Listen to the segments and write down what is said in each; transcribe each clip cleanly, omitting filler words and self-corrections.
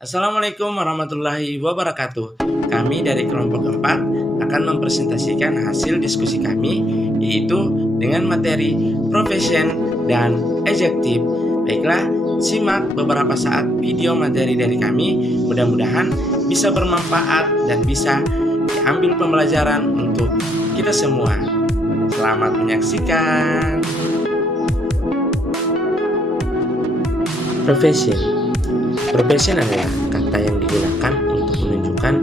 Assalamualaikum warahmatullahi wabarakatuh. Kami dari kelompok 4 akan mempresentasikan hasil diskusi kami, yaitu dengan materi profession dan adjektif. Baiklah, simak beberapa saat video materi dari kami. Mudah-mudahan bisa bermanfaat dan bisa diambil pembelajaran untuk kita semua. Selamat menyaksikan. Profession adalah kata yang digunakan untuk menunjukkan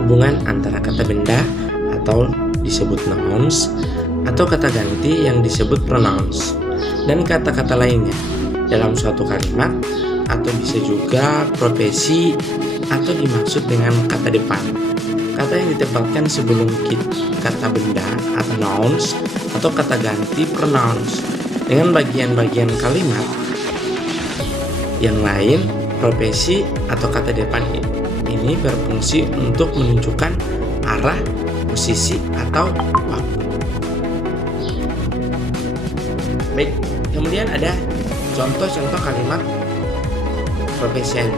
hubungan antara kata benda atau disebut nouns atau kata ganti yang disebut pronouns dan kata-kata lainnya dalam suatu kalimat, atau bisa juga profesi atau dimaksud dengan kata depan. Kata yang ditempatkan sebelum kata benda atau nouns atau kata ganti pronouns dengan bagian-bagian kalimat yang lain. Profesi atau kata depan ini berfungsi untuk menunjukkan arah, posisi, atau waktu. Baik, kemudian ada contoh-contoh kalimat profession.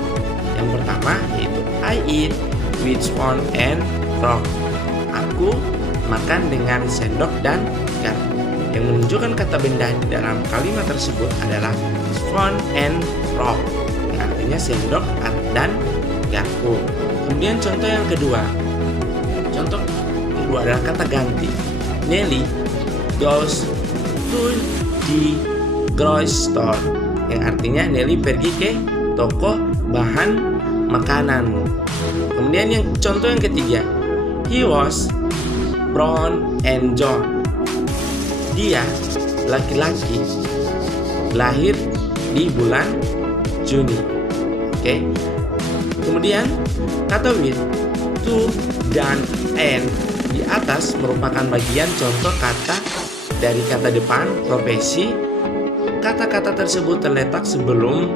Yang pertama yaitu I eat with spoon and fork. Aku makan dengan sendok dan garpu. Yang menunjukkan kata benda di dalam kalimat tersebut adalah spoon and fork, artinya sendok dan garpu. Kemudian contoh kedua adalah kata ganti. Nelly goes to the grocery store, yang artinya Nelly pergi ke toko bahan makanan. Kemudian contoh ketiga, he was born in June. Dia laki-laki lahir di bulan Juni. Oke. Kemudian kata with, to, dan and di atas merupakan bagian contoh kata dari kata depan profesi. Kata-kata tersebut terletak sebelum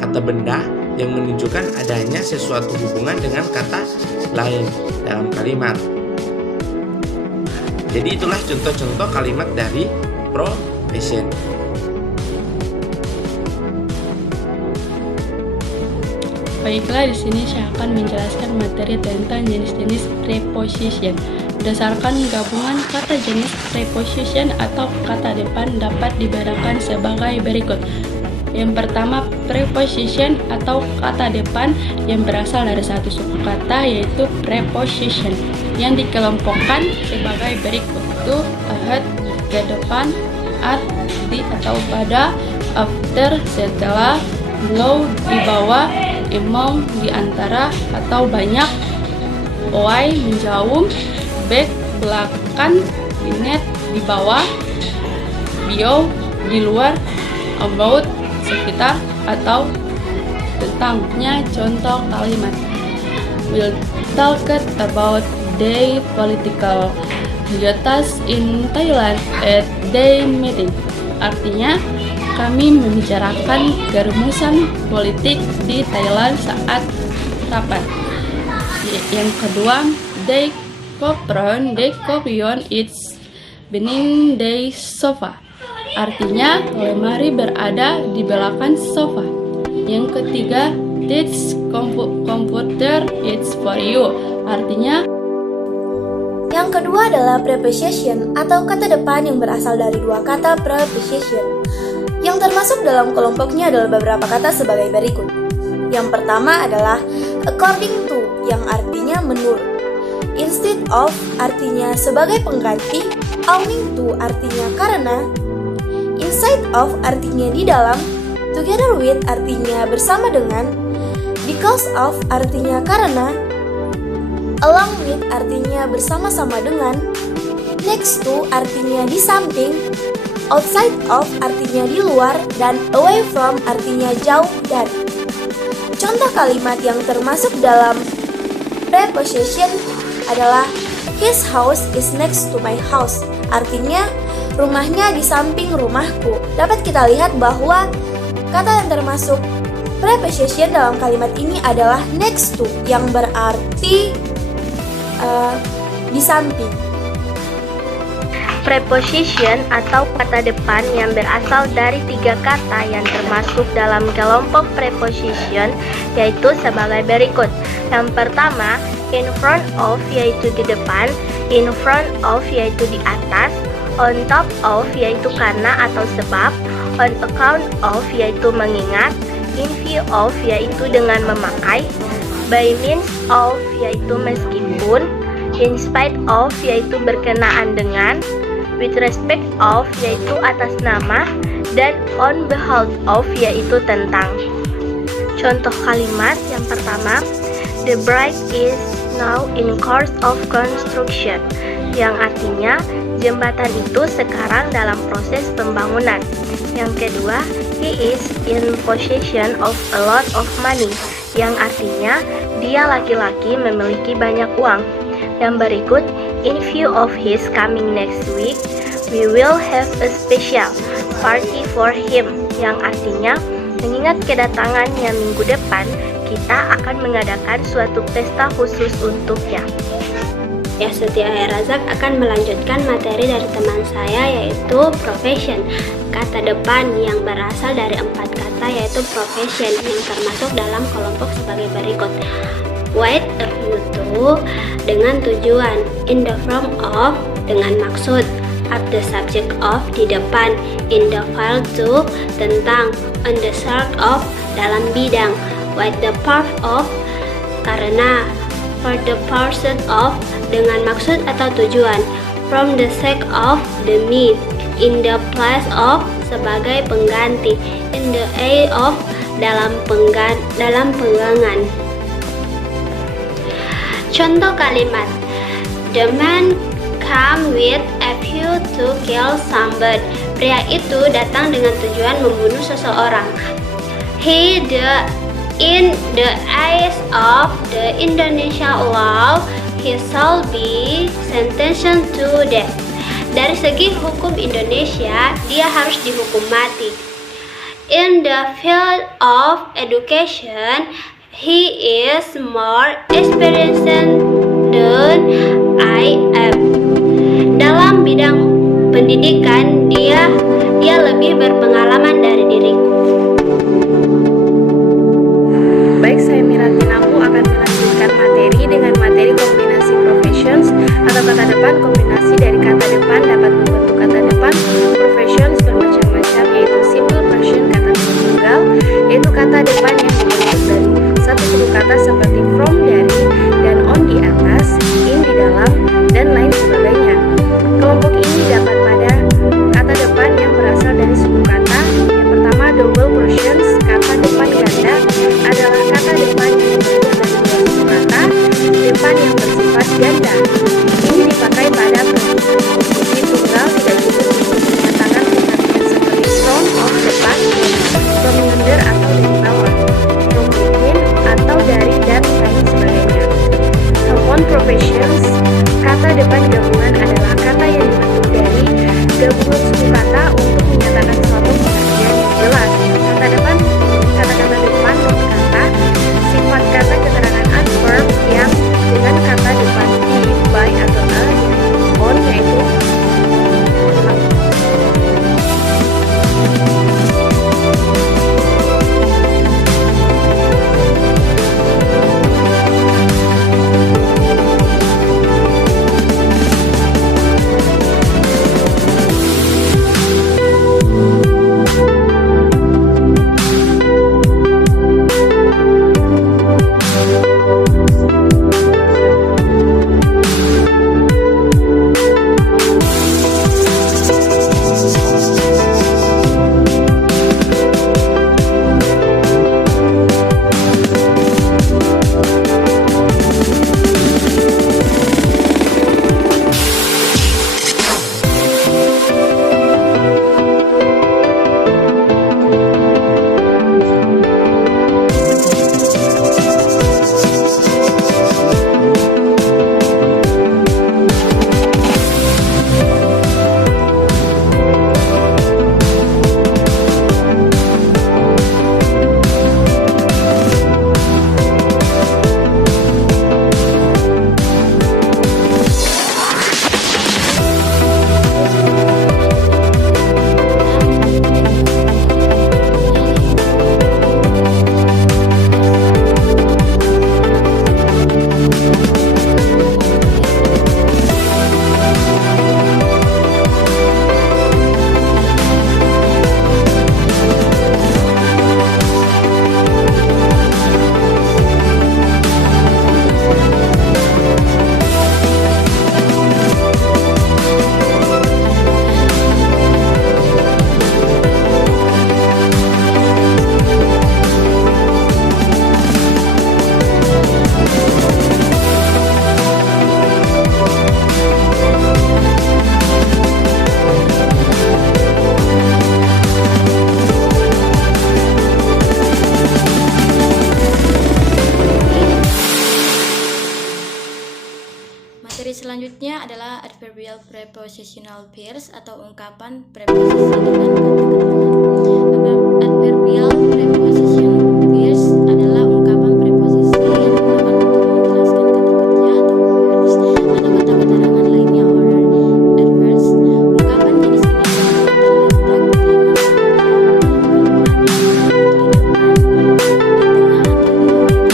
kata benda yang menunjukkan adanya sesuatu hubungan dengan kata lain dalam kalimat. Jadi itulah contoh-contoh kalimat dari profession. Baiklah, di sini saya akan menjelaskan materi tentang jenis-jenis preposition. Berdasarkan gabungan kata jenis preposition atau kata depan dapat dibedakan sebagai berikut. Yang pertama, preposition atau kata depan yang berasal dari satu suku kata, yaitu preposition, yang dikelompokkan sebagai berikut, itu ahead, ke depan, at, di atau pada, after, setelah, below, di bawah, among, di antara atau banyak, away, menjauh, back, belakang, beneath, di bawah, beyond, di luar, about, sekitar atau tentangnya. Contoh kalimat, we'll talk about the political status in Thailand at the meeting. Artinya, kami membicarakan kerumusan politik di Thailand saat rapat. Yang kedua, the copion is beneath the sofa. Artinya, lemari berada di belakang sofa. Yang ketiga, this computer is for you. Artinya, yang kedua adalah preposition atau kata depan yang berasal dari dua kata preposition. Yang termasuk dalam kelompoknya adalah beberapa kata sebagai berikut. Yang pertama adalah according to, yang artinya menurut. Instead of artinya sebagai pengganti. Owing to artinya karena. Inside of artinya di dalam. Together with artinya bersama dengan. Because of artinya karena. Along with artinya bersama-sama dengan. Next to artinya di samping. Outside of artinya di luar, dan away from artinya jauh dari. Contoh kalimat yang termasuk dalam preposition adalah his house is next to my house. Artinya rumahnya di samping rumahku. Dapat kita lihat bahwa kata yang termasuk preposition dalam kalimat ini adalah next to, yang berarti di samping. Preposition atau kata depan yang berasal dari 3 kata yang termasuk dalam kelompok preposition yaitu sebagai berikut. Yang pertama, in front of yaitu di depan, in front of yaitu di atas, on top of yaitu karena atau sebab, on account of yaitu mengingat, in view of yaitu dengan memakai, by means of yaitu meskipun, in spite of yaitu berkenaan dengan, with respect of yaitu atas nama, dan on behalf of yaitu tentang. Contoh kalimat yang pertama, the bridge is now in course of construction, yang artinya jembatan itu sekarang dalam proses pembangunan. Yang kedua, he is in possession of a lot of money, yang artinya dia laki-laki memiliki banyak uang. Yang berikut, in view of his coming next week, we will have a special party for him, yang artinya mengingat kedatangannya minggu depan, kita akan mengadakan suatu pesta khusus untuknya. Ya, Setia Razak akan melanjutkan materi dari teman saya yaitu profession. Kata depan yang berasal dari 4 kata yaitu profession yang termasuk dalam kelompok sebagai berikut. With a view to dengan tujuan, in the form of dengan maksud, at the subject of di depan, in the file to tentang, on the sort of dalam bidang, with the part of karena, for the purpose of dengan maksud atau tujuan, from the sake of demi, in the place of sebagai pengganti, in the aid of dalam penggangan. Contoh kalimat, the man come with a view to kill somebody. Pria itu datang dengan tujuan membunuh seseorang. In the eyes of the Indonesian law, he shall be sentenced to death. Dari segi hukum Indonesia, dia harus dihukum mati. In the field of education, he is more experienced than I am. Dalam bidang pendidikan, dia lebih berpengalaman dari diriku. Baik, saya Miranti Namu akan melanjutkan materi dengan materi kombinasi professions atau kata depan. Kombinasi dari kata depan dapat membentuk kata depan professions bermacam-macam, yaitu simple present kata tunggal, yaitu kata depan yang dibentuk dari satu suku kata seperti from dari dan on di atas, in di dalam, dan lain sebagainya. Kelompok ini dapat pada kata depan yang berasal dari suku kata. Yang pertama, double presents. Kata depan ganda adalah kata depan yang dibentuk dari dua suku kata depan yang bersifat ganda. Ini dipakai pada posisi tunggal, tidak cukup untuk menyatakan perhatian seperti from of depan, from under atau dari bawah, from within atau dari dan lain sebagainya. Compound professions, kata depan gabungan adalah kata yang dibentuk dari gabungan suku kata untuk menyatakan suatu pengertian yang jelas. Kata-kata depan non kata, sifat kata keterangan adverb yang dengan kata depan di, by atau a, on yaitu Selanjutnya adalah adverbial prepositional pairs atau ungkapan preposisi dengan kata keterangan. Adverbial prepositional pairs adalah ungkapan preposisi yang digunakan untuk menjelaskan kata kerja atau verbs atau kata keterangan lainnya order adverbs. Ungkapan jenis ini biasanya terletak di mana saja dalam kalimat, di depan, di tengah, atau di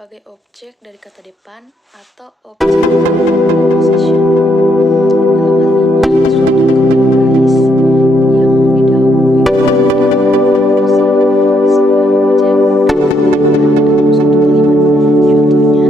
sebagai objek dari kata depan atau objek dari preposition. Dalam hal ini, suatu kata yang didahului oleh preposisi sebagai objek digunakan dalam suatu kalimat. Contohnya,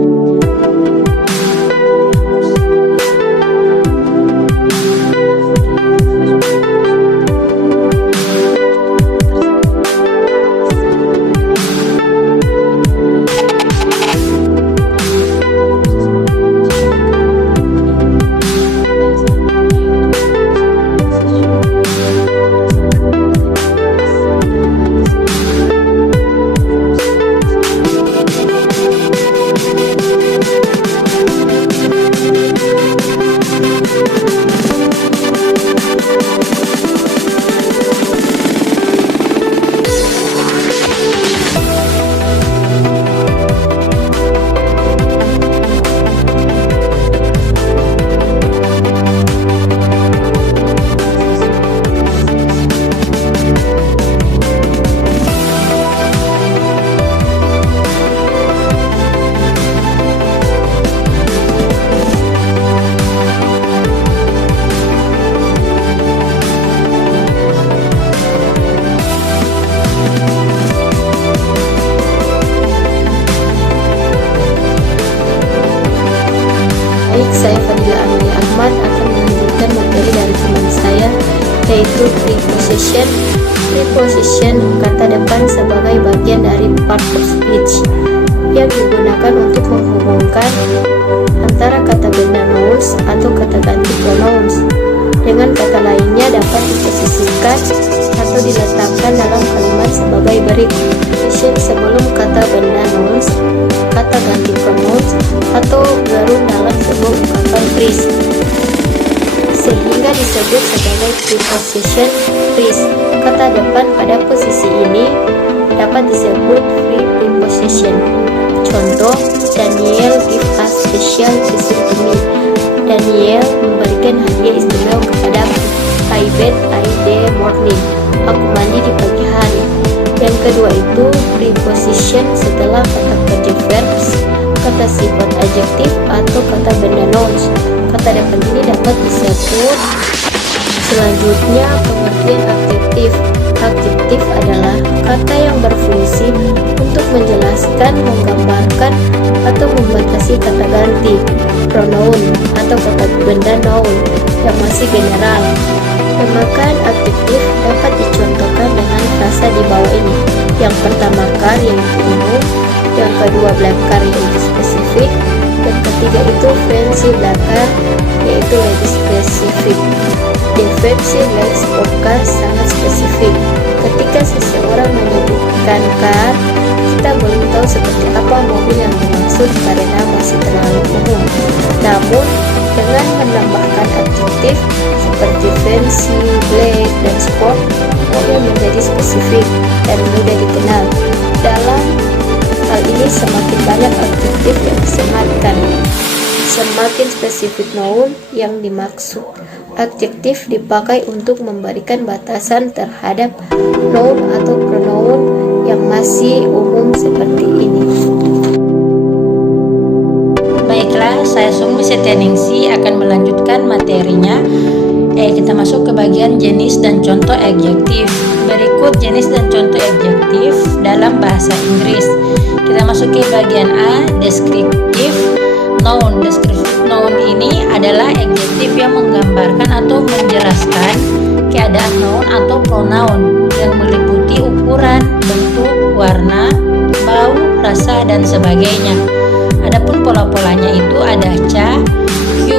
Baik, saya Fadila Amelia Ahmad akan melanjutkan materi dari teman saya, yaitu preposition. Preposition kata depan sebagai bagian dari part of speech yang digunakan untuk menghubungkan antara kata benda nouns atau kata ganti pronouns dengan kata lainnya, dapat diposisikan atau diletakkan dalam kalimat sebagai berikut. Preposition sebelum kata benda nouns, kata ganti pronouns, atau gerund dalam sebuah ungkapan phrase, sehingga disebut sebagai preposition phrase. Kata depan pada posisi ini dapat disebut free preposition. Contoh, Daniel give a special visit to me. Daniel memberikan hadiah istimewa kepadaku. I bet I day morning. Aku mandi di pagi hari. Yang kedua itu preposition setelah kata kerja verbs, kata sifat adjektif atau kata benda nouns. Kata depan ini dapat disebut. Selanjutnya, pengertian adjektif. Adjektif adalah kata yang berfungsi untuk menjelaskan, menggambarkan, atau membatasi kata ganti, pronoun, atau kata benda noun yang masih general. Pemakaian adjektif dapat dicontohkan dengan frasa di bawah ini. Yang pertama, car yaitu umum, yang kedua, black car yaitu spesifik, yang ketiga itu fancy black car yaitu lebih spesifik. Defensive legs of car sangat spesifik. Ketika seseorang menyebutkan car, kita belum tahu seperti apa mobil yang dimaksud karena masih terlalu umum. Namun, dengan menambahkan adjektif seperti fancy, black, dan sport, mobil menjadi spesifik dan mudah dikenal. Dalam hal ini semakin banyak adjektif yang disematkan, semakin spesifik noun yang dimaksud. Adjektif dipakai untuk memberikan batasan terhadap noun atau pronoun yang masih umum seperti ini. Baiklah, saya Sumi Setianingsi akan melanjutkan materinya. Kita masuk ke bagian jenis dan contoh adjektif. Berikut jenis dan contoh adjektif dalam bahasa Inggris. Kita masuk ke bagian A, descriptive noun. Descriptive noun ini adalah adjektif yang menggambarkan atau menjelaskan keadaan noun atau pronoun yang meliputi ukuran, bentuk, warna, bau, rasa, dan sebagainya. Adapun pola-polanya itu ada ca, q,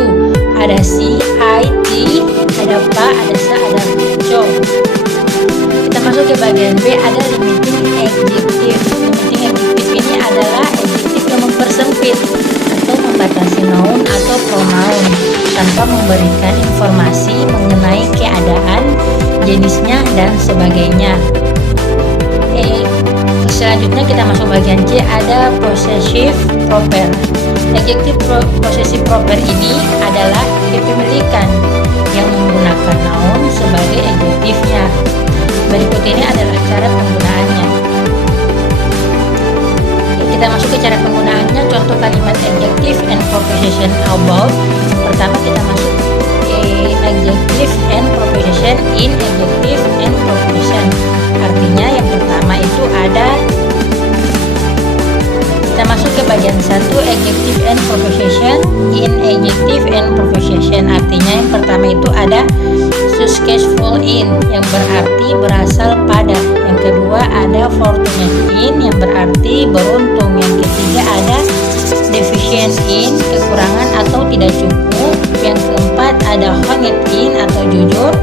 ada si, I, ti, ada pa, ada sa, ada co. Kita masuk ke bagian B, ada limiting adjective. Limiting adjective ini adalah adjektif yang mempersempit atau membatasi noun atau pronoun tanpa memberikan informasi mengenai keadaan, jenisnya, dan sebagainya. Selanjutnya kita masuk bagian C, ada possessive proper. Adjektif possessive proper ini adalah kepemilikan yang menggunakan noun sebagai adjektifnya. Berikut ini adalah cara penggunaannya. Kita masuk ke cara penggunaannya. Contoh kalimat adjective and preposition about. Pertama kita masuk ke adjective and preposition in adjective and preposition. Artinya yang pertama itu ada, kita masuk ke bagian 1, adjective and preposition in adjective and preposition. Artinya yang pertama itu ada successful in yang berarti berasal pada. Yang kedua ada fortunate in yang berarti beruntung. Yang ketiga ada deficient in kekurangan atau tidak cukup. Yang keempat ada honest in atau jujur.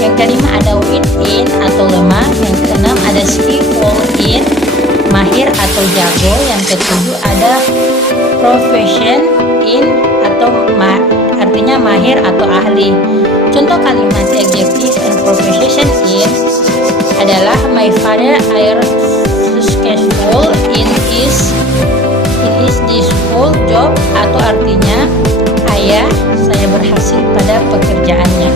Yang kelima ada weak in atau lemah. Yang keenam ada skillful in mahir atau jago. Yang ketujuh ada profession in atau artinya mahir atau ahli. Contoh kalimat adjective and preposition in adalah my father is successful in his school job, atau artinya ayah saya berhasil pada pekerjaannya.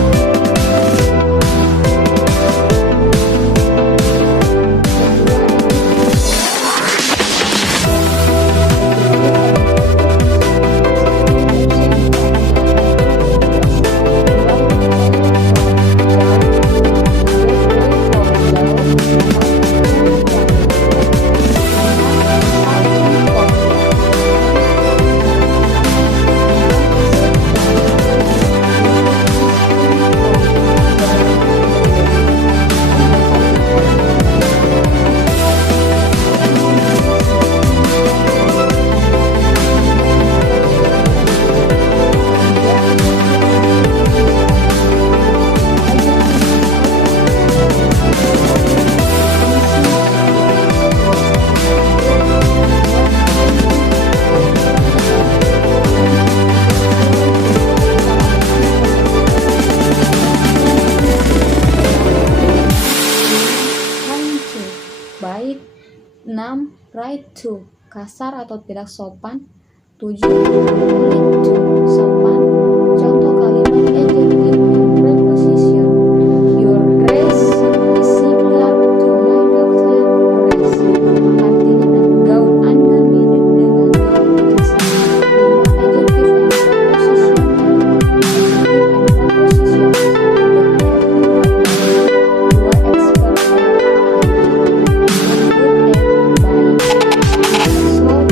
to, kasar atau tidak sopan. 7. Lead to, sopan. Contoh kalimat adjective with preposition. Your dress is similar to my daughter's dress. Artinya gaun Anda mirip dengan gaun Lisa. 5. Adjective and preposition. Adjective and preposition. 2. Expert and good and baik. Slow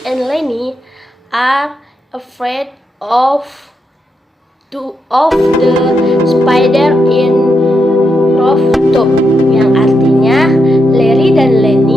and are afraid of the spider in rooftop, yang artinya Larry dan Lenny